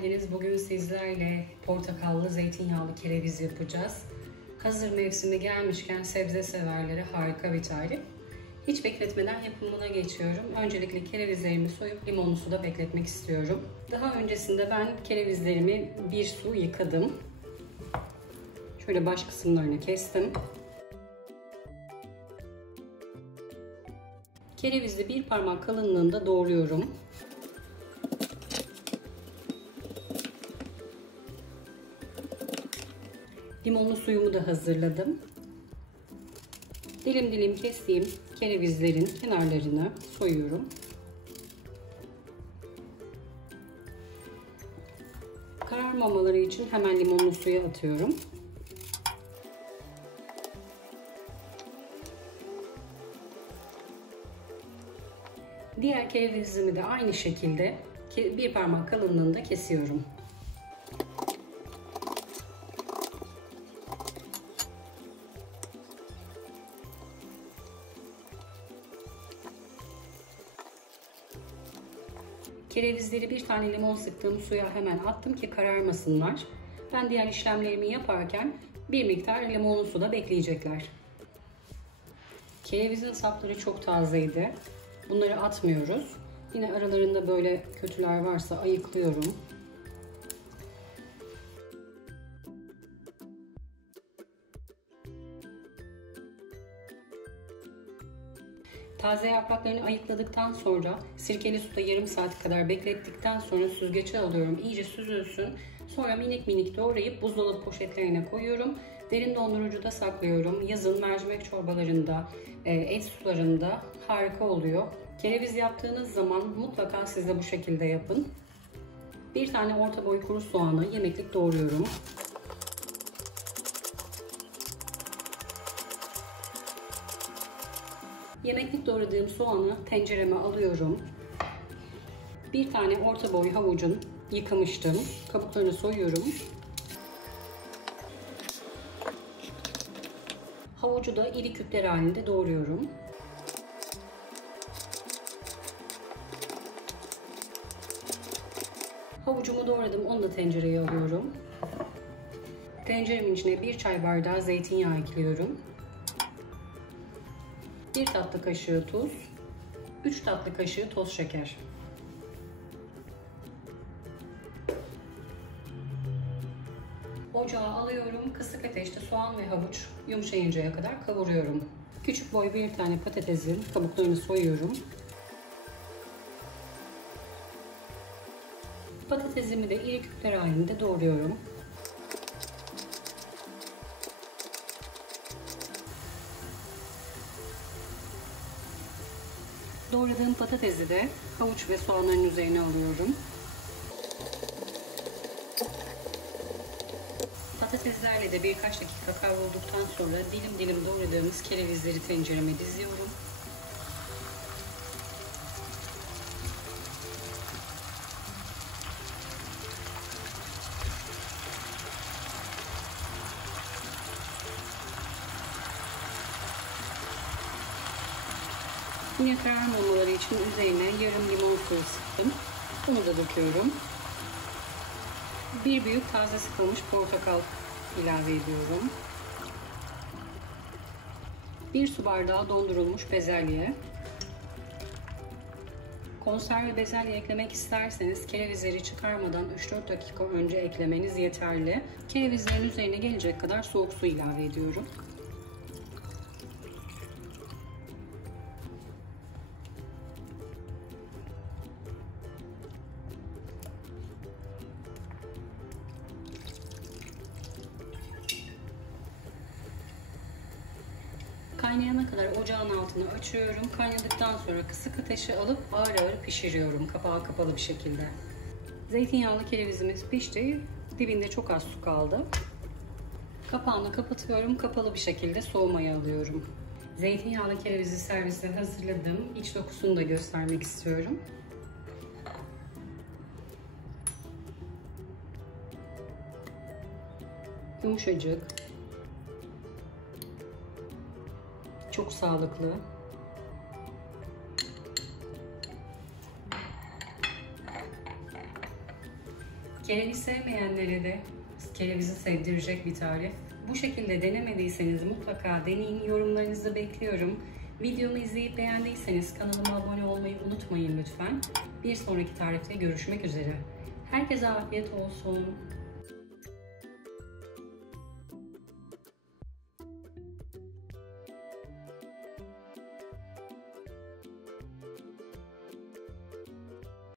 geldiniz. Bugün sizlerle portakallı zeytinyağlı kereviz yapacağız. Hazır mevsimi gelmişken sebze severlere harika bir tarif. Hiç bekletmeden yapımına geçiyorum. Öncelikle kerevizlerimi soyup limonlu suda bekletmek istiyorum. Daha öncesinde ben kerevizlerimi bir su yıkadım. Şöyle baş kısımlarını kestim. Kerevizi bir parmak kalınlığında doğruyorum. Limonlu suyumu da hazırladım. Dilim dilim kestiğim kerevizlerin kenarlarını soyuyorum. Kararmamaları için hemen limonlu suya atıyorum. Diğer kerevizimi de aynı şekilde bir parmak kalınlığında kesiyorum. Kerevizleri bir tane limon sıktığım suya hemen attım ki kararmasınlar. Ben diğer işlemlerimi yaparken bir miktar limonlu suda bekleyecekler. Kerevizin sapları çok tazeydi. Bunları atmıyoruz. Yine aralarında böyle kötüler varsa ayıklıyorum. Taze yapraklarını ayıkladıktan sonra sirkeli suda yarım saat kadar beklettikten sonra süzgece alıyorum. İyice süzülsün. Sonra minik minik doğrayıp buzdolabı poşetlerine koyuyorum. Derin dondurucuda saklıyorum. Yazın mercimek çorbalarında, et sularında harika oluyor. Kereviz yaptığınız zaman mutlaka siz de bu şekilde yapın. Bir tane orta boy kuru soğanı yemeklik doğruyorum. Yemeklik doğradığım soğanı tencereme alıyorum. Bir tane orta boy havucun yıkamıştım. Kabuklarını soyuyorum. Havucu da iri küpler halinde doğruyorum. Havucumu doğradım. Onu da tencereye alıyorum. Tenceremin içine bir çay bardağı zeytinyağı ekliyorum. 1 tatlı kaşığı tuz, 3 tatlı kaşığı toz şeker. Ocağa alıyorum. Kısık ateşte soğan ve havuç yumuşayıncaya kadar kavuruyorum. Küçük boy bir tane patatesin kabuklarını soyuyorum. Patatesimi de iri küpler halinde doğruyorum. Doğradığım patatesi de havuç ve soğanların üzerine alıyorum. Patateslerle de birkaç dakika kavrulduktan sonra dilim dilim doğradığımız kerevizleri tencereme diziyorum. Yine kararmamaları için üzerine yarım limon suyu sıktım. Bunu da döküyorum. Bir büyük taze sıkılmış portakal ilave ediyorum. 1 su bardağı dondurulmuş bezelye. Konserve bezelye eklemek isterseniz kerevizleri çıkarmadan 3-4 dakika önce eklemeniz yeterli. Kerevizlerin üzerine gelecek kadar soğuk su ilave ediyorum. Kaynayana kadar ocağın altını açıyorum. Kaynadıktan sonra kısık ateşe alıp ağır ağır pişiriyorum. Kapağı kapalı bir şekilde. Zeytinyağlı kerevizimiz pişti. Dibinde çok az su kaldı. Kapağını kapatıyorum. Kapalı bir şekilde soğumaya alıyorum. Zeytinyağlı kerevizi serviste hazırladım. İç dokusunu da göstermek istiyorum. Yumuşacık. Çok sağlıklı. Kereviz sevmeyenlere de kerevizi sevdirecek bir tarif. Bu şekilde denemediyseniz mutlaka deneyin. Yorumlarınızı bekliyorum. Videomu izleyip beğendiyseniz kanalıma abone olmayı unutmayın lütfen. Bir sonraki tarifte görüşmek üzere. Herkese afiyet olsun.